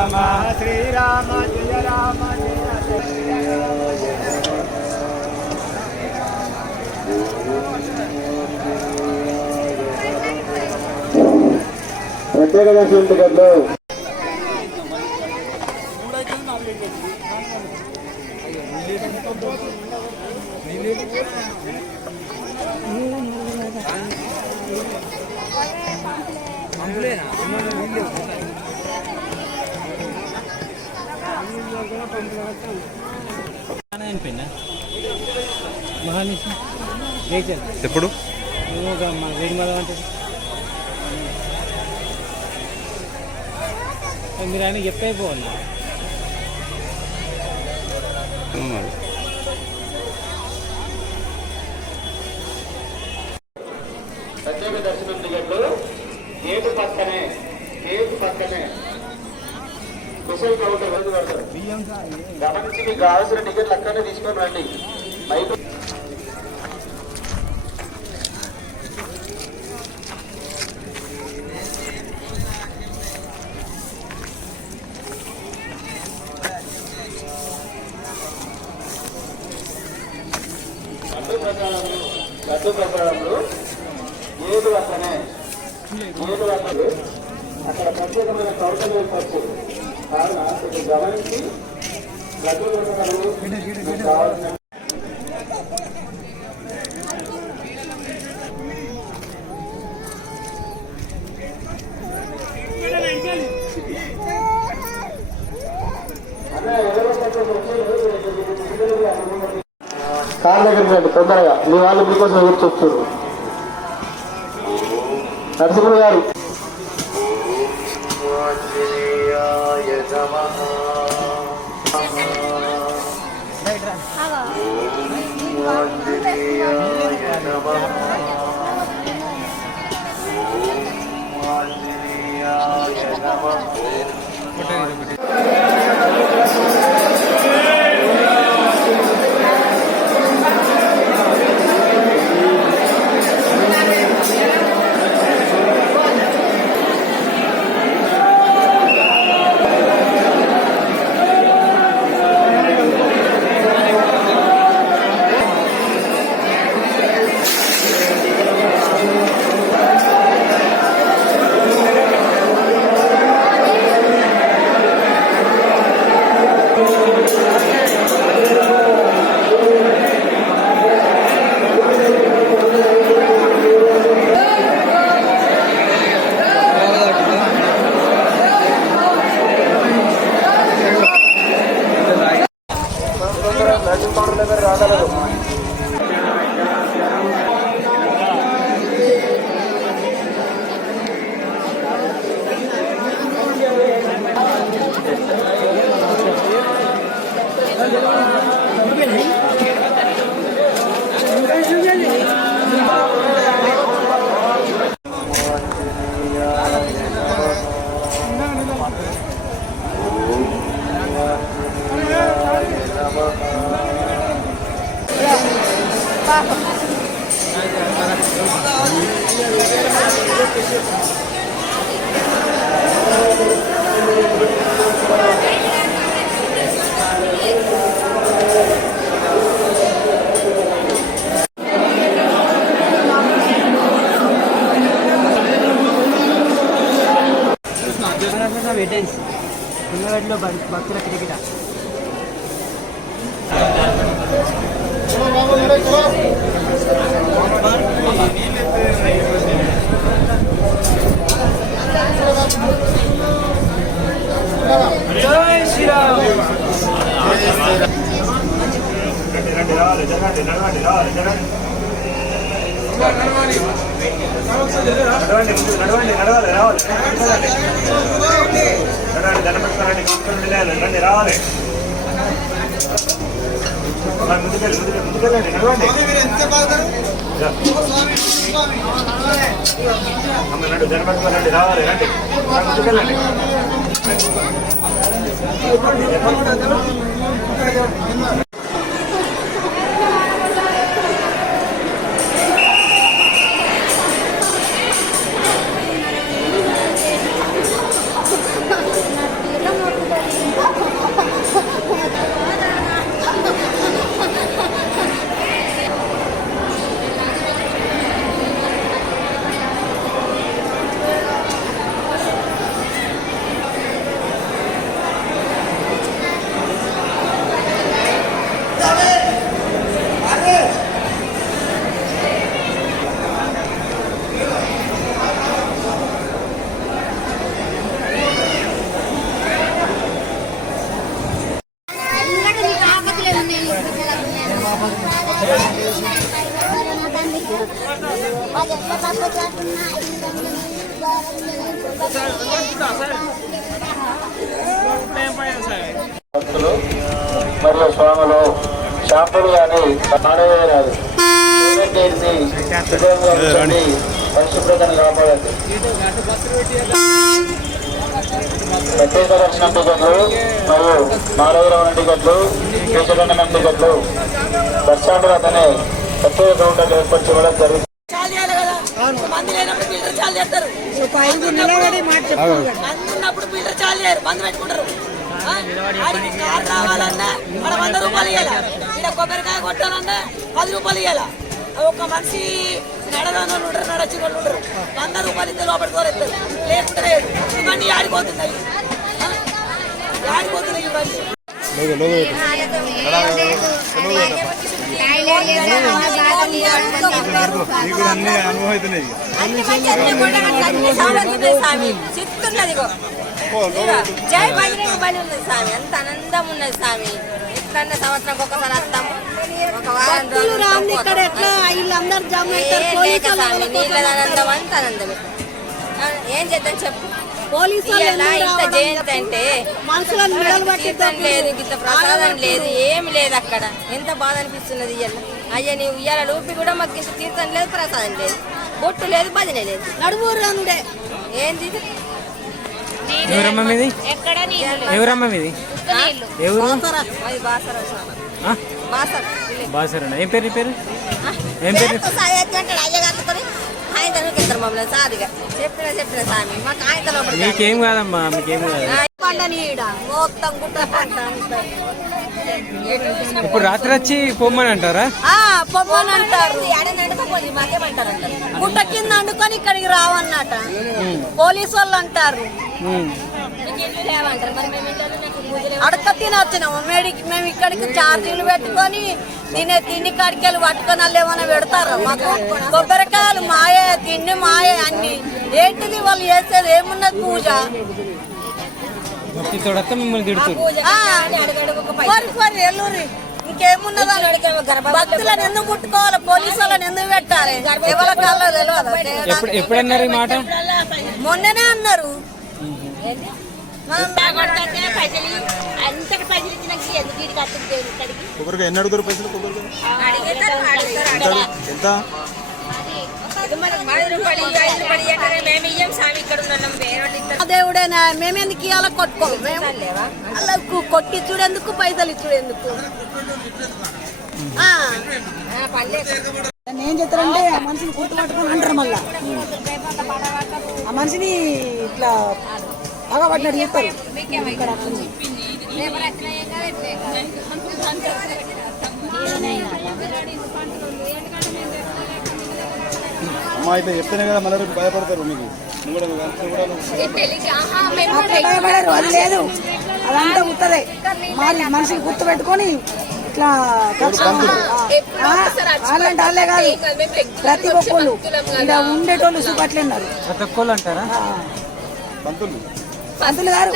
రామ శ్రీరామ జయ రామ జయ ప్రత్యేక దర్శనం టికెట్లు ఎప్పుడు మీరు ఆయన చెప్పైపోవాలి. ప్రత్యేక దర్శనం టికెట్లు గేటు పక్కనే స్పెషల్ కౌంటర్ రోజు పడతారు. గమనించి మీకు కావాల్సిన టికెట్లు అక్కడనే తీసుకొని రండి. మైకు లడ్డు ప్రసాదంలో ఏడు అక్కనే అక్కడ ప్రత్యేకమైన కౌంటర్లు ఏర్పరచు కావున కొంచెం గమనించి లడ్డు ప్రసాదాలు కావాల్సిన కార్ దగ్గరికి రండి తొందరగా. మీ వాళ్ళు మీకోసం ఎదురు చూస్తున్నారు. నరసింహుడు గారు భక్తుల టికెట్ జై శ్రీరామ్. రావాలి. జనపడి రావాలి రండి ముందుకెళ్ళండి. కొద్దిగా స్వాములు షాంపూలు కానీ ఆడవేయరాదు. పరిశుభ్రతను కాపాడండి. ప్రత్యేక దర్శన టికెట్లు మరియు మాధవరావు టికెట్లు కేశగండం టికెట్లు బస్ స్టాండ్ వద్దనే ప్రత్యేక కౌంటర్లు ఏర్పాటు చేయడం జరుగుతుంది. ఉన్నప్పుడు ఫిల్టర్ చాలు చేయరు, బంద్ పెట్టుకుంటారు. రావాలన్నా మన 100 రూపాయలు ఇవ్వాలి. ఇక్కడ కొబ్బరికాయ కొట్టాలన్నా 10 రూపాయలు ఇవ్వాలి. ఒక మనిషి నడవని వాళ్ళు ఉంటారు, నడచిన వాళ్ళు ఉంటారు. 100 రూపాయలు ఇద్దరు లోపలికి తోరెత్తారు, లేకుంటే ఇవన్నీ ఆడిపోతున్నాయి. ఆడిపోతున్నాయి ఇవన్నీ. జై బజరంగ బలి ఉన్నది స్వామి, అంత ఆనందం ఉన్నది స్వామి. ఎట్లన్నా సంవత్సరం ఒకసారి వస్తాము, ఒక వారం రోజులు నీళ్ళ ఆనందం అంత ఆనందమే. ఏం చేద్దాం చెప్పు. ఇంత జయంతి అంటే తీర్థం లేదు, ఇంత ప్రసాదం లేదు, ఏమి లేదు అక్కడ. ఎంత బాధ అనిపిస్తున్నది ఇయ్యాల. అయ్యా నీవు ఇయ్యాల రూపి కూడా మాకు ఇంత తీర్థం లేదు, ప్రసాదం లేదు, బొట్టు లేదు, భజన లేదు. నడుమూరే ఏంది ఇది? ఎవరమ్మ మీది? ఎవరమ్మ మీది? బాసర. ఏం పేరు? పేరు ఏం పేరు? మమ్మల్ని సాదిగా చెప్పిన స్వామి మాకు ఆయన మీకేం కాదమ్మా, మీకేం కాదు. మొత్తం గుట్ట ఇప్పుడు రాత్రి వచ్చి పొమ్మని అంటారా? పొమ్మని అంటారు. మాకేమంటారు? గుట్ట కింద వండుకొని ఇక్కడికి రావన్నట పోలీసు వాళ్ళు అంటారు. అడక తినొచ్చినాము మేము ఇక్కడికి ఛార్జీలు పెట్టుకొని తిండి కాడికెళ్ళి పట్టుకొని వాళ్ళు ఏమైనా పెడతారు మాకు? కొబ్బరికాయలు మాయే, తిండి మాయే, అన్ని ఏంటిది వాళ్ళు చేసేది ఏమున్నది? పూజ మిమ్మల్ని తిడుతుంది. ఎల్లూరి ఇంకేమున్నదా? భక్తులను ఎందుకు ముట్టుకోవాలి? పోలీసు వాళ్ళని ఎందుకు పెట్టాలి? ఎవరి కాల్లో తెలియదు. ఎప్పుడన్నారు ఈ మాట? మొన్ననే అన్నారు. కొబ్బరికాయ ఎన్ని అడుగుతారు పైసలు? ఎంత? దేవుడేనా? మేమెందుకు ఇవాళ కొట్టుకోము? అలా కొట్టించుడు ఎందుకు? పైసలు ఇచ్చుడు ఎందుకు? ఏం చేస్తారంటే ఆ మనిషిని గుర్తుపట్టుకొని అంటారు. మళ్ళా ఆ మనిషిని ఇట్లా పగబట్టినట్టు చెప్తారు. అమ్మా ఇట్లా చెప్తేనే కదా మళ్ళీ భయపడతారు. మీకు భయపడారు, అది లేదు, అదంతా గుర్తదే. మనిషిని గుర్తు పెట్టుకొని ఇట్లా అలాంటి వాళ్ళే కాదు, ప్రతి ఒక్కళ్ళు ఇలా ఉండేటోళ్ళు చూపట్లేన్నారు. ప్రతి ఒక్కళ్ళు అంటారా? పంతులు గారు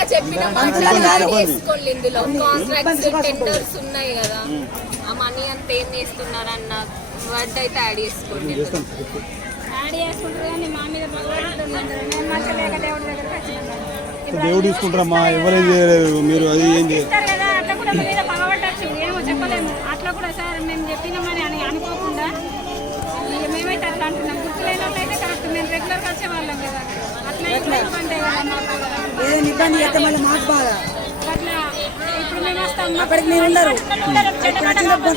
ఉన్నాయి కదా, ఆ మనీ అంతా ఏం చేస్తున్నారన్న వర్డ్ అయితే యాడ్ చేసుకోండి. యాడ్ చేసుకుంటారు కానీ మా మీద దేవుడు తీసుకుంటారమ్మా, ఎవరేం చేయలేదు. మీరు అది ఏం చేయలేదు కదా, అట్లా కూడా మీద పగబట్టచ్చు, ఏమో చెప్పలేము. అట్లా కూడా సార్ మేము చెప్పినామని అని అనుకోకుండా మేమైతే అట్లా అంటున్నాం. గుర్తులేనట్లయితే కరెక్ట్, మేము రెగ్యులర్గా వచ్చేవాళ్ళం కదా. అట్లా ఇబ్బంది ఏదైనా ఇబ్బంది చేస్తే మళ్ళీ మాకు బాగా. అట్లా ఇప్పుడు మేము వస్తాం, అక్కడికి మీరు ఉండరు,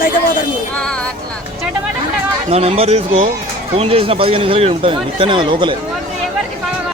అయితే పోతారు మీరు. అట్లా చెడ్డబడి నా నెంబర్ తీసుకో, ఫోన్ చేసిన 15 నిమిషాలకి ఉంటుంది. ఇక్కడనే లోకలే.